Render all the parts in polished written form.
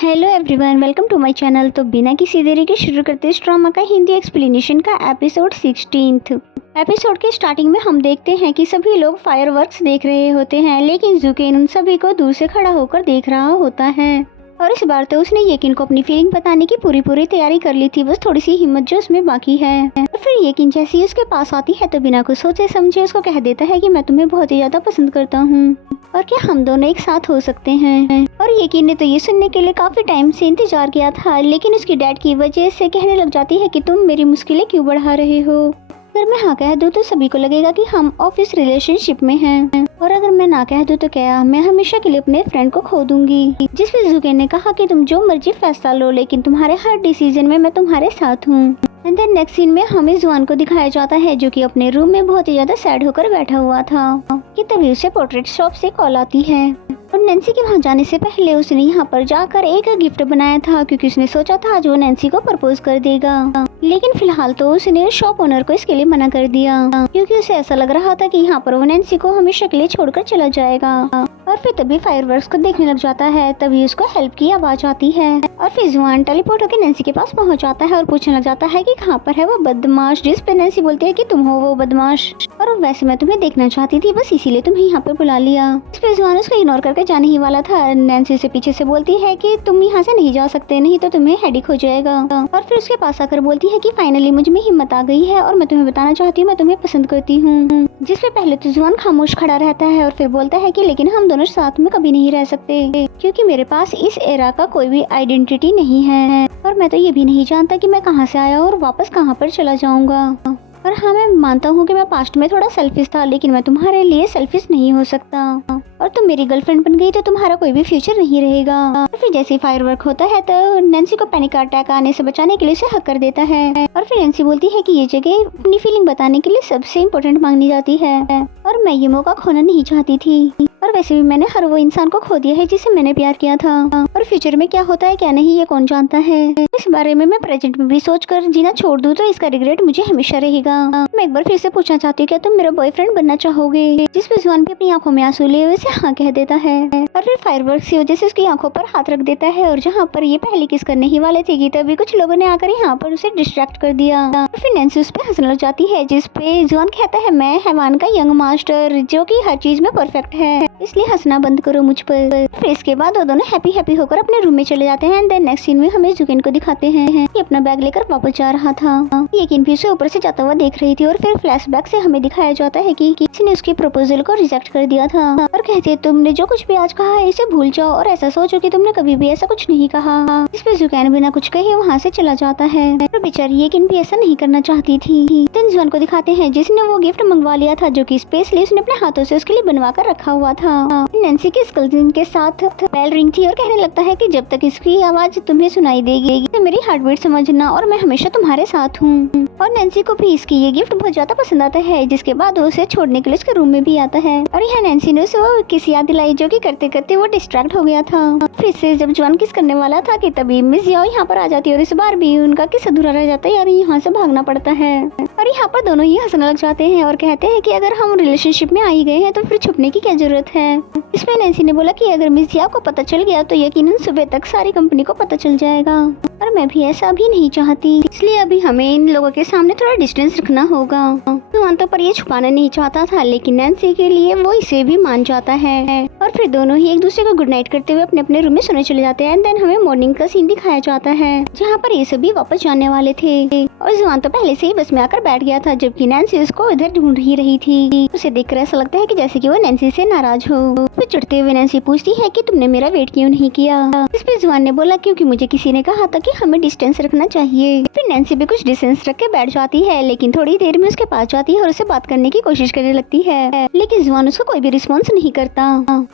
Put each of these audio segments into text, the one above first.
Hello everyone, welcome to my channel. तो बिना किसी देरी के शुरू करते इस ड्रामा का हिंदी एक्सप्लेनेशन का एपिसोड 16। एपिसोड के स्टार्टिंग में हम देखते हैं कि सभी लोग फायरवर्क्स देख रहे होते हैं, लेकिन जुकेन उन सभी को दूर से खड़ा होकर देख रहा होता है। और इस बार तो उसने येकिन को अपनी फीलिंग बताने की पूरी तैयारी कर ली थी, बस थोड़ी सी हिम्मत जो उसमें बाकी है। और फिर येकिन जैसे ही उसके पास आती है तो बिना कुछ सोचे समझे उसको कह देता है कि मैं तुम्हें बहुत ही ज्यादा पसंद करता हूँ और क्या हम दोनों एक साथ हो सकते हैं। और येकिन ने तो ये सुनने के लिए काफी टाइम से इंतजार किया था, लेकिन उसकी डैड की वजह से कहने लग जाती है कि तुम मेरी मुश्किलें क्यों बढ़ा रहे हो। अगर मैं हाँ कह दूँ तो सभी को लगेगा कि हम ऑफिस रिलेशनशिप में हैं, और अगर मैं ना कह दूँ तो क्या मैं हमेशा के लिए अपने फ्रेंड को खो दूंगी। जिस पे जुकेन ने कहा कि तुम जो मर्जी फैसला लो, लेकिन तुम्हारे हर डिसीजन में मैं तुम्हारे साथ हूँ। एंड देन नेक्स्ट सीन में हमें जुआन को दिखाया जाता है जो कि अपने रूम में बहुत ही ज्यादा सैड होकर बैठा हुआ था कि तभी उसे पोर्ट्रेट शॉप से कॉल आती है। और नैन्सी के वहाँ जाने से पहले उसने यहाँ पर जाकर एक गिफ्ट बनाया था, क्योंकि उसने सोचा था जो नैन्सी को प्रपोज कर देगा। लेकिन फिलहाल तो उसने शॉप ओनर को इसके लिए मना कर दिया, क्योंकि उसे ऐसा लग रहा था कि यहाँ पर वो नैन्सी को हमेशा के लिए छोड़कर चला जाएगा। और फिर तभी फायरवर्क्स को देखने लग जाता है, तभी उसको हेल्प की आवाज आती है। और फिर जुआन टेलीपोर्ट होकर नैन्सी के पास पहुँच जाता है और पूछने लग जाता है कि कहाँ पर है वो बदमाश। जिस पे नैन्सी बोलती है कि तुम हो वो बदमाश, और वैसे मैं तुम्हें देखना चाहती थी, बस इसीलिए तुम्हें यहाँ पर बुला लिया। इस पे जुआन उसको इग्नोर करके जाने ही वाला था। नैन्सी से पीछे से बोलती है कि तुम यहाँ से नहीं जा सकते, नहीं तो तुम्हें हेडेक हो जाएगा। और फिर उसके पास आकर बोलती है कि फाइनली मुझ में हिम्मत आ गई है और मैं तुम्हें बताना चाहती हूँ मैं तुम्हें पसंद करती हूँ। जिसपे पहले तो जुआन खामोश खड़ा रहता है और फिर बोलता है कि लेकिन हम दोनों साथ में कभी नहीं रह सकते, क्योंकि मेरे पास इस एरा का कोई भी आइडेंटिटी नहीं है, और मैं तो ये भी नहीं जानता कि मैं कहाँ से आया और वापस कहाँ पर चला जाऊंगा। और हाँ, मैं मानता हूँ कि मैं पास्ट में थोड़ा सेल्फिश था, लेकिन मैं तुम्हारे लिए सेल्फिश नहीं हो सकता, और तुम मेरी गर्लफ्रेंड बन गई तो तुम्हारा कोई भी फ्यूचर नहीं रहेगा। और फिर जैसे ही फायरवर्क होता है तो नैन्सी को पैनिक अटैक आने से बचाने के लिए उसे हक कर देता है। और फिर नैन्सी बोलती है कि ये जगह अपनी फीलिंग बताने के लिए सबसे इम्पोर्टेंट मांगनी जाती है, और मैं ये मौका खोना नहीं चाहती थी, और वैसे भी मैंने हर वो इंसान को खो दिया है जिसे मैंने प्यार किया था, और फ्यूचर में क्या होता है क्या नहीं ये कौन जानता है। इस बारे में मैं प्रेजेंट में भी सोचकर जीना छोड़ दूं तो इसका रिग्रेट मुझे हमेशा रहेगा। मैं एक बार फिर से पूछना चाहती हूँ, क्या तुम मेरा बॉयफ्रेंड बनना चाहोगे। जिस पे जुआन भी अपनी आंखों में आंसू लिए हुए से हाँ कह देता है, और फिर फायरवर्क्स की वजह से उसकी आंखों पर हाथ रख देता है, और जहाँ पर ये पहली किस करने ही वाले थे तभी कुछ लोगों ने आकर यहाँ पर उसे डिस्ट्रैक्ट कर दिया। और फिर नैन्सी उस पे हंसने लग जाती है, जिस पे जुआन कहता है मैं हैवान का यंग मास्टर जो कि हर चीज में परफेक्ट है, इसलिए हंसना बंद करो मुझ पर। फिर इसके बाद वो दोनों हैप्पी होकर अपने रूम में चले जाते हैं। देन नेक्स्ट सीन में हमें जुकेन को दिखाते हैं कि अपना बैग लेकर वापस जा रहा था, लेकिन फिर से ऊपर से जाता हुआ देख रही थी। और फिर फ्लैशबैक से हमें दिखाया जाता है कि किसी ने उसके प्रपोजल को रिजेक्ट कर दिया था, और कहते तुमने जो कुछ भी आज कहा है इसे भूल जाओ और ऐसा सोचो कि तुमने कभी भी ऐसा कुछ नहीं कहा। इस पे जुकेन बिना कुछ कहे वहाँ से चला जाता है, और बेचारी येकिन भी ऐसा नहीं करना चाहती थी। देन जुआन को दिखाते हैं जिसने वो गिफ्ट मंगवा लिया था, जो कि स्पेशली उसने अपने हाथों से उसके लिए बनवा कर रखा हुआ था। नैन्सी के कजिन के साथ बेल रिंग थी और कहने लगता है कि जब तक इसकी आवाज तुम्हें सुनाई देगी तो मेरी हार्ट बीट समझना और मैं हमेशा तुम्हारे साथ हूँ। और नैन्सी को भी इसकी ये गिफ्ट बहुत ज्यादा पसंद आता है, जिसके बाद वो उसे छोड़ने के लिए उसके रूम में भी आता है। और यहाँ नैन्सी ने उसे वो किस याद दिलाई जो कि करते करते वो डिस्ट्रैक्ट हो गया था। फिर से जब जुआन किस करने वाला था कि तभी मिस याओ यहाँ पर आ जाती है, और इस बार भी उनका किस अधूरा रह जाता है और यहाँ से भागना पड़ता है। और यहाँ पर दोनों ही हंसने लग जाते हैं और कहते हैं कि अगर हम रिलेशनशिप में आ ही गए हैं तो फिर छुपने की क्या जरूरत है। इसमें नैन्सी ने बोला कि अगर मिस याओ को पता चल गया तो यकीनन सुबह तक सारी कंपनी को पता चल जाएगा, और मैं भी ऐसा अभी नहीं चाहती, इसलिए अभी हमें इन लोगों के सामने थोड़ा डिस्टेंस रखना होगा। जुआन तो पर ये छुपाना नहीं चाहता था, लेकिन नैन्सी के लिए वो इसे भी मान जाता है। और फिर दोनों ही एक दूसरे को गुड नाइट करते हुए अपने अपने रूम में सोने चले जाते हैं। एंड देन हमें मॉर्निंग का सीन दिखाया जाता है जहाँ पर ये सभी वापस जाने वाले थे, और जुआन तो पहले से ही बस में आकर बैठ गया था, जबकि नैन्सी उसको इधर ढूंढ ही रही थी। उसे देखकर ऐसा लगता है कि जैसे कि वो नैन्सी से नाराज हो। फिर चिढ़ते हुए नैन्सी पूछती है कि तुमने मेरा वेट क्यों नहीं किया। इस पे जुआन ने बोला क्योंकि मुझे किसी ने कहा था कि हमें डिस्टेंस रखना चाहिए। फिर नैन्सी भी कुछ डिस्टेंस रख के बैठ जाती है, लेकिन थोड़ी देर में उसके पास जाती है और उससे बात करने की कोशिश करने लगती है, लेकिन जुआन उसको कोई भी रिस्पॉन्स नहीं करता,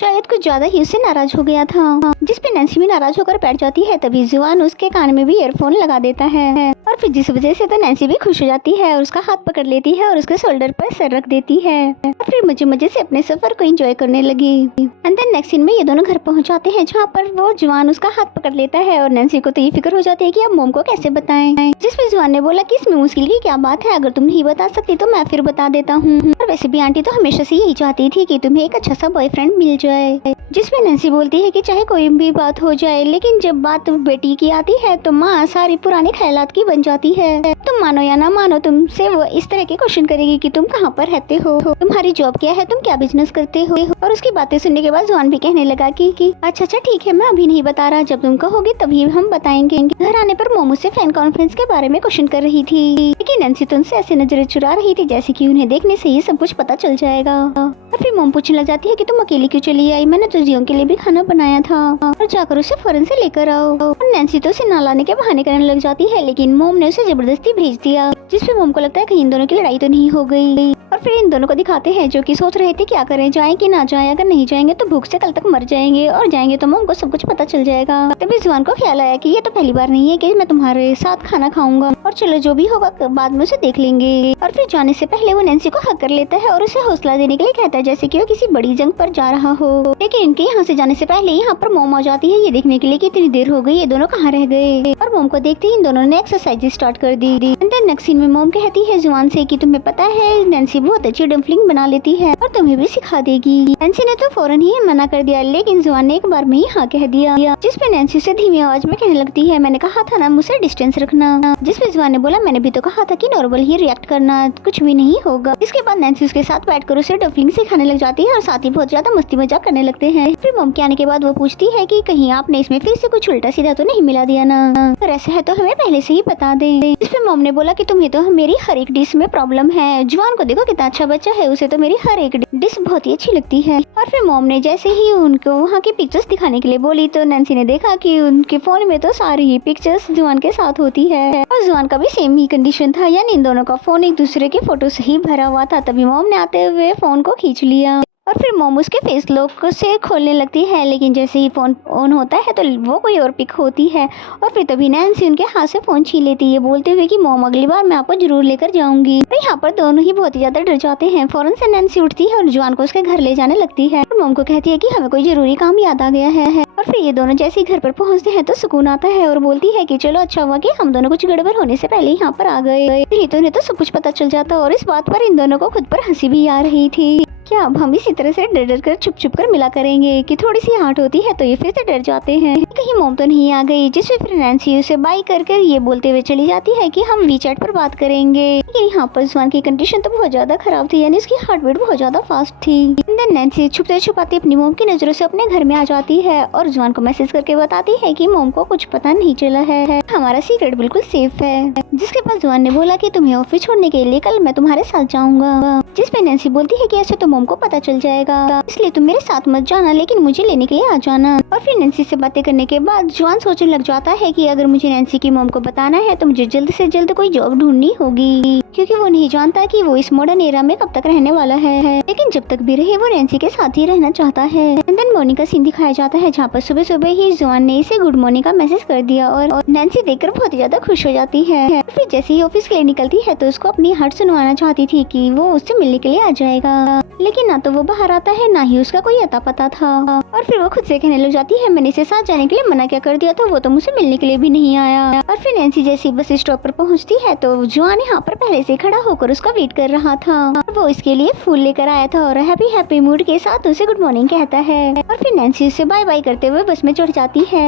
शायद कुछ ज्यादा ही उससे नाराज हो गया था। जिस पे नैन्सी भी नाराज होकर बैठ जाती है, तभी जुआन उसके कान में भी ईयरफोन लगा देता है। और फिर जिस वजह से तो नैन्सी भी खुश हो जाती है और उसका हाथ पकड़ लेती है और उसके शोल्डर पर सर रख देती है और फिर मजे से अपने सफर को एंजॉय करने लगी। एंड देन नेक्स्ट सीन में ये दोनों घर पहुंच जाते हैं जहाँ पर वो जवान उसका हाथ पकड़ लेता है और नैन्सी को तो ये फिक्र हो जाती है कि अब मोम को कैसे बताएं। जिसमें जवान ने बोला कि इसमें मुश्किल की क्या बात है, अगर तुम नहीं बता सकती तो मैं फिर बता देता हूँ। और वैसे भी आंटी तो हमेशा से यही चाहती थी कि तुम्हें एक अच्छा सा बॉयफ्रेंड मिल जाए। जिसमें नैन्सी बोलती है कि चाहे कोई भी बात हो जाए लेकिन जब बात बेटी की आती है तो माँ सारी पुराने ख्यालात की बन जाती है। तुम मानो या ना मानो तुमसे वो इस तरह के क्वेश्चन करेगी कि तुम कहाँ पर रहते हो, तुम्हारी जॉब क्या है, तुम क्या बिजनेस करते हो। और उसकी बातें सुनने के बाद जवान भी कहने लगा कि अच्छा ठीक है, मैं अभी नहीं बता रहा, जब तुम कहोगे तभी हम बताएंगे। घर आने पर मोमो से फैन कॉन्फ्रेंस के बारे में क्वेश्चन कर रही थी लेकिन नैन्सी तो उनसे ऐसे नजरें चुरा रही थी जैसे कि उन्हें देखने से ही सब कुछ पता चल जाएगा। और फिर मोम पूछने लग जाती है कि तुम अकेली क्यों चली आई, मैंने तो जियों के लिए भी खाना बनाया था और जाकर उसे फौरन से लेकर आओ। और नैन्सी तो उसे ना लाने के बहाने करने लग जाती है लेकिन मोम ने उसे जबरदस्ती भेज दिया। जिसपे मोम को लगता है कहीं इन दोनों की लड़ाई तो नहीं हो गई। और फिर इन दोनों को दिखाते हैं जो कि सोच रहे थे क्या करें, जाएं कि ना जाएं, अगर नहीं जाएंगे तो भूख से कल तक मर जाएंगे और जाएंगे तो मोम को सब कुछ पता चल जाएगा। तभी जवान को ख्याल आया कि ये तो पहली बार नहीं है कि मैं तुम्हारे साथ खाना खाऊंगा और चलो जो भी होगा बाद में उसे देख लेंगे। और फिर जाने से पहले वो नैन्सी को हक कर लेता है और उसे हौसला देने के लिए कहता है जैसे कि वो किसी बड़ी जंग पर जा रहा हो। लेकिन इनके यहाँ से जाने से पहले यहाँ पर मोम आ जाती है ये देखने के लिए कि इतनी देर हो गई ये दोनों कहाँ रह गए। और मोम को देखते ही इन दोनों ने एक्सरसाइज स्टार्ट कर दी। नेक्स्ट सीन में मोम कहती है जवान से कि तुम्हें पता है नैन्सी बहुत अच्छी डम्पलिंग बना लेती है और तुम्हें भी सिखा देगी। नैन्सी ने तो फौरन ही मना कर दिया लेकिन जवान ने एक बार में ही हाँ कह दिया। जिसपे नैन्सी से धीमी आवाज में कहने लगती है मैंने कहा था ना मुझसे डिस्टेंस रखना। जिसपे जवान ने बोला मैंने भी तो कहा था कि नॉर्मल ही रिएक्ट करना, कुछ भी नहीं होगा। इसके बाद नैन्सी उसके साथ बैठकर उसे डम्पलिंग सिखाने लग जाती है और साथ ही बहुत ज्यादा मस्ती मजाक करने लगते हैं। फिर मोम के आने के बाद वो पूछती है कि कहीं आपने इसमें फिर से कुछ उल्टा सीधा तो नहीं मिला दिया ना, अगर ऐसा है तो हमें पहले से ही बता दे। जिसपे मोम ने बोला कि तुम्हें तो मेरी हर एक डिश में प्रॉब्लम है, जवान को देखो कितना अच्छा बच्चा है, उसे तो मेरी हर एक डिश बहुत ही अच्छी लगती है। और फिर मोम ने जैसे ही उनको वहाँ की पिक्चर्स दिखाने के लिए बोली तो नैन्सी ने देखा कि उनके फोन में तो सारी ही पिक्चर्स जवान के साथ होती है और जवान का भी सेम ही कंडीशन था, यानी इन दोनों का फोन एक दूसरे के फोटो से ही भरा हुआ था। तभी मोम ने आते हुए फोन को खींच लिया और फिर मोम उसके फेस लॉक से खोलने लगती है लेकिन जैसे ही फोन ऑन होता है तो वो कोई और पिक होती है और फिर तभी नैन्सी उनके हाथ से फोन छीन लेती है बोलते हुए कि मोम अगली बार मैं आपको जरूर लेकर जाऊंगी। तो यहाँ पर दोनों ही बहुत ही ज्यादा डर जाते हैं। फौरन से नैन्सी उठती है और जवान को उसके घर ले जाने लगती है और मोम को कहती है कि हमें कोई जरूरी काम याद आ गया है। और फिर ये दोनों जैसे ही घर पर पहुँचते हैं तो सुकून आता है और बोलती है कि चलो अच्छा हुआ कि हम दोनों कुछ गड़बड़ होने से पहले यहाँ पर आ गए, नहीं तो उन्हें तो सब कुछ पता चल जाता। और इस बात पर इन दोनों को खुद पर हंसी भी आ रही थी। क्या अब हम इसी तरह से डर कर छुप कर मिला करेंगे कि थोड़ी सी हाट होती है तो ये फिर से डर जाते हैं कहीं मोम तो नहीं आ गई। जिससे फिर नैन्सी उसे बाय कर ये बोलते हुए चली जाती है कि हम वीचैट पर बात करेंगे। लेकिन यहाँ पर जवान की कंडीशन तो बहुत ज्यादा खराब थी, यानी उसकी हार्ट बीट बहुत ज्यादा फास्ट थी। देन नैन्सी छुपते छुपाते अपनी मोम की नजरों से अपने घर में आ जाती है और जवान को मैसेज करके बताती है कि मोम को कुछ पता नहीं चला है, हमारा सीक्रेट बिल्कुल सेफ है। जिसके बाद जवान ने बोला कि तुम्हें ऑफिस छोड़ने के लिए कल मैं तुम्हारे साथ जाऊंगा। जिसपे नैन्सी बोलती है कि ऐसे तो मोम को पता चल जाएगा, इसलिए तुम मेरे साथ मत जाना लेकिन मुझे लेने के लिए आ जाना। और फिर नैन्सी से बातें करने के बाद जवान सोचने लग जाता है कि अगर मुझे नैन्सी की मोम को बताना है तो मुझे जल्द से जल्द कोई जॉब ढूंढनी होगी, क्योंकि वो नहीं जानता कि वो इस मॉडर्न एरा में कब तक रहने वाला है। लेकिन जब तक भी रहे वो नैन्सी के साथ ही रहना चाहता है। एंड देन मॉर्निंग का सीन दिखाया जाता है जहाँ पर सुबह सुबह ही जवान ने इसे गुड मॉर्निंग का मैसेज कर दिया और नैन्सी देखकर बहुत ही ज्यादा खुश हो जाती है। फिर जैसे ही ऑफिस के लिए निकलती है तो उसको अपनी हर्ट सुनवाना चाहती थी कि वो उससे मिलने के लिए आ जाएगा, लेकिन ना तो वो बाहर आता है ना ही उसका कोई अता पता था। और फिर वो खुद से कहने लग जाती है मैंने इसे साथ जाने के लिए मना क्या कर दिया था, वो तो मुझसे मिलने के लिए भी नहीं आया। और फिर नैन्सी जैसी बस स्टॉप पर पहुंचती है तो जवान यहाँ पर पहले से खड़ा होकर उसका वेट कर रहा था और वो इसके लिए फूल लेकर आया था और हैप्पी हैप्पी मूड के साथ उसे गुड मॉर्निंग कहता है। और फिर नैन्सी उसे बाय बाय करते हुए बस में चढ़ जाती है।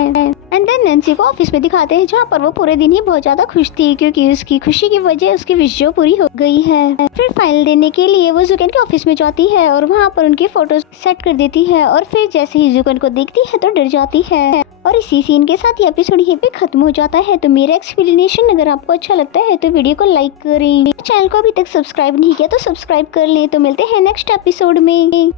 एंड देन नैन्सी को ऑफिस में दिखाते हैं जहाँ पर वो पूरे दिन ही बहुत ज्यादा खुश थी क्योंकि उसकी खुशी की वजह उसकी विश जो पूरी हो गई है। फिर फाइल देने के लिए वो जुकेन के ऑफिस में जाती है और वहाँ पर उनकी फोटो सेट कर देती है और फिर जैसे ही जुकेन को देखती है तो डर जाती है। और इसी सीन के साथ ये एपिसोड यहीं पे खत्म हो जाता है। तो मेरा एक्सप्लेनेशन अगर आपको अच्छा लगता है तो वीडियो को लाइक करें, चैनल को अभी तक सब्सक्राइब नहीं किया तो सब्सक्राइब कर लें। तो मिलते हैं नेक्स्ट एपिसोड में।